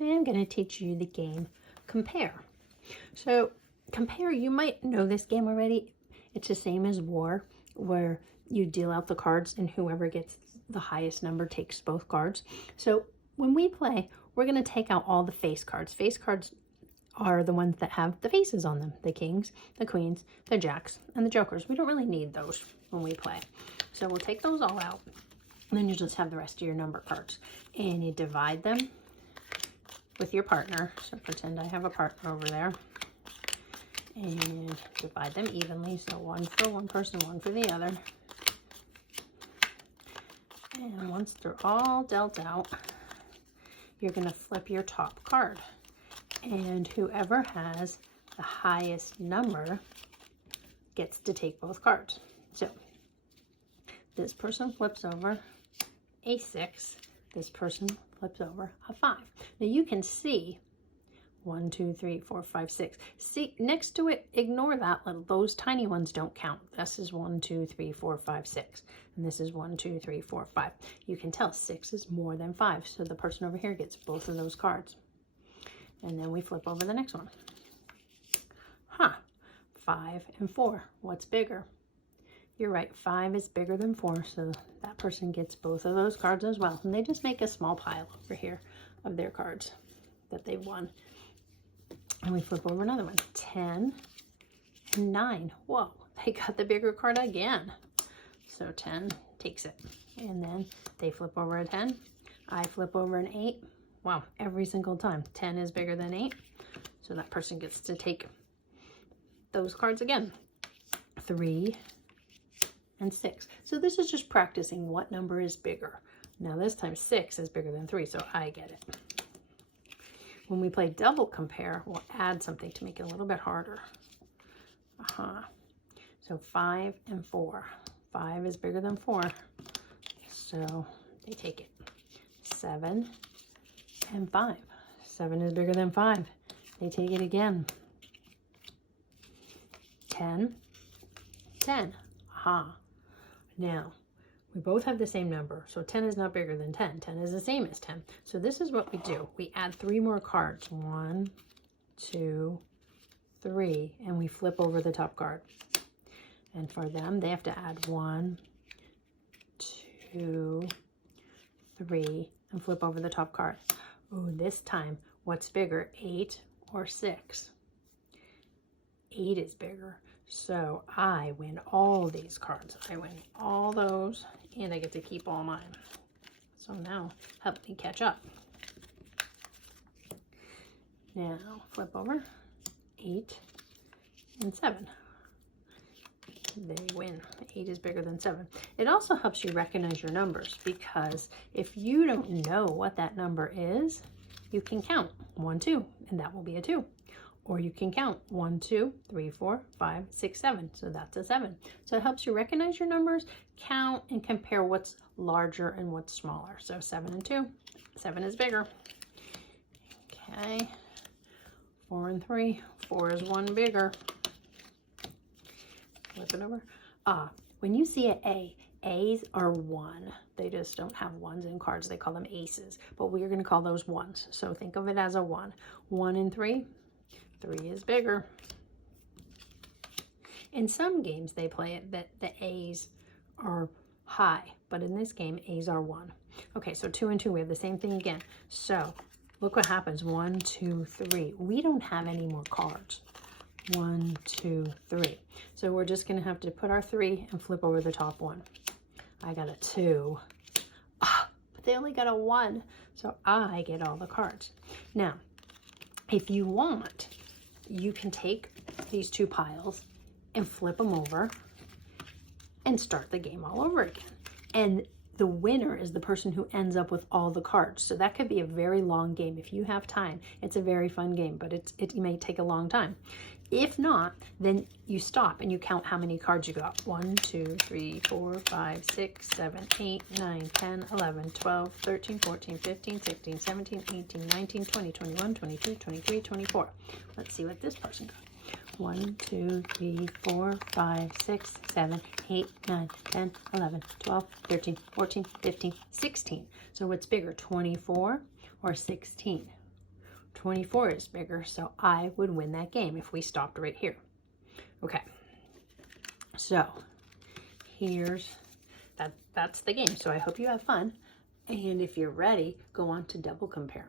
Today I'm going to teach you the game Compare. So Compare, you might know this game already. It's the same as War, where you deal out the cards and whoever gets the highest number takes both cards. So when we play, we're going to take out all the face cards. Face cards are the ones that have the faces on them. The kings, the queens, the jacks, and the jokers. We don't really need those when we play. So we'll take those all out. And then you just have the rest of your number cards. And you divide them with your partner. So pretend I have a partner over there. And divide them evenly. So one for one person, one for the other. And once they're all dealt out, you're going to flip your top card. And whoever has the highest number gets to take both cards. So this person flips over a 6. This person flips over a 5. Now you can see 1, 2, 3, 4, 5, 6. See next to it, ignore that. Those tiny ones don't count. This is 1, 2, 3, 4, 5, 6. And this is 1, 2, 3, 4, 5. You can tell 6 is more than 5. So the person over here gets both of those cards. And then we flip over the next one. 5 and 4. What's bigger? You're right, 5 is bigger than 4, so that person gets both of those cards as well. And they just make a small pile over here of their cards that they've won. And we flip over another one. 10 and 9. Whoa, they got the bigger card again. So 10 takes it. And then they flip over a 10. I flip over an 8. Wow, every single time. 10 is bigger than 8. So that person gets to take those cards again. 3 and 6. So this is just practicing what number is bigger. Now this time 6 is bigger than 3, so I get it. When we play double compare, we'll add something to make it a little bit harder. So 5 and 4. 5 is bigger than 4, so they take it. 7 and 5. 7 is bigger than 5. They take it again. 10. 10. Now, we both have the same number, so 10 is not bigger than 10. 10 is the same as 10. So this is what we do. We add 3 more cards. 1, 2, 3, and we flip over the top card. And for them, they have to add 1, 2, 3, and flip over the top card. Oh, this time, what's bigger, 8 or 6? 8 is bigger. So I win all these cards. I win all those, and I get to keep all mine. So now, help me catch up. Now, flip over 8 and 7. They win. 8 is bigger than 7. It also helps you recognize your numbers, because if you don't know what that number is, you can count 1, 2, and that will be a 2. Or you can count 1, 2, 3, 4, 5, 6, 7. So that's a 7. So it helps you recognize your numbers, count, and compare what's larger and what's smaller. So 7 and 2. 7 is bigger. Okay. 4 and 3. 4 is 1 bigger. Flip it over. When you see an A, A's are 1. They just don't have 1s in cards. They call them aces. But we're going to call those 1s. So think of it as a 1. 1 and 3. 3 is bigger. In some games, they play it that the A's are high. But in this game, A's are 1. Okay, so 2 and 2, we have the same thing again. So look what happens. 1, 2, 3. We don't have any more cards. 1, 2, 3. So we're just going to have to put our 3 and flip over the top one. I got a 2. But they only got a 1. So I get all the cards. Now, if you want, you can take these 2 piles and flip them over and start the game all over again. And the winner is the person who ends up with all the cards. So that could be a very long game. If you have time, it's a very fun game, but it may take a long time. If not, then you stop and you count how many cards you got. 1, 2, 3, 4, 5, 6, 7, 8, 9, 10, 11, 12, 13, 14, 15, 16, 17, 18, 19, 20, 21, 22, 23, 24. Let's see what this person got. 1, 2, 3, 4, 5, 6, 7, 8, 9, 10, 11, 12, 13, 14, 15, 16. So what's bigger, 24 or 16? 24 is bigger, so I would win that game if we stopped right here. Okay, so that's the game. So I hope you have fun. And if you're ready, go on to double compare.